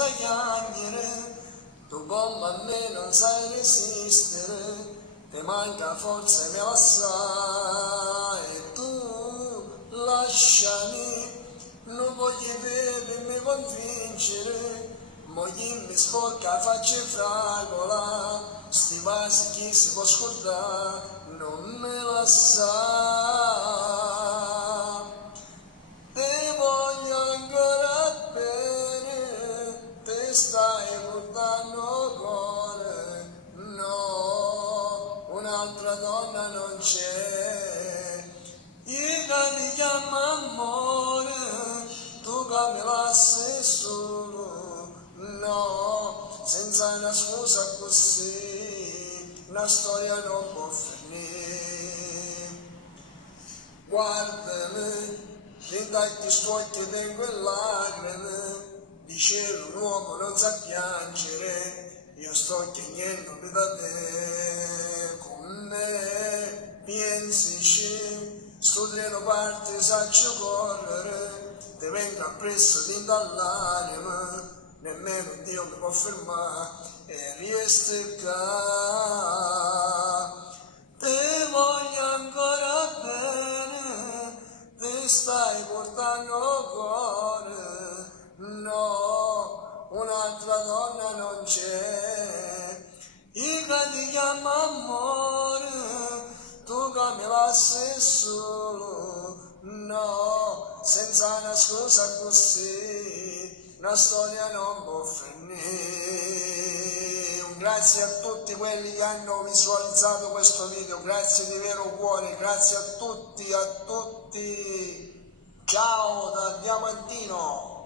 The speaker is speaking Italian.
senza chiacchiere, tu bomba a me non sai resistere, ti manca forza e me la sai, e tu lasciami, non voglio vedermi convincere, moglie mi sporca faccia e fragola, sti vasi chi si può scordare, non me la sa. Te voglio ancora bene, te stai portando cuore, no, un'altra donna non c'è. Io ti chiamo amore, tu che mi lasci solo, no, senza una scusa così, una storia non può finire. Guardami, dagli stuocchi tengo e lacrime, di cielo l'uomo non sa piangere, io sto chiedendo da te, con me pensici, sto treno parte saccio correre, te vengo appresso din dall'anima, nemmeno Dio mi può fermare e resti qua. Te voglio ancora bene, te stai portando cuore, no, un'altra donna non c'è. Io ti chiamo amore, tu che mi lasci solo, no, senza una scusa così, una storia non può finire. Grazie a tutti quelli che hanno visualizzato questo video, grazie di vero cuore, grazie a tutti, ciao da Diamantino.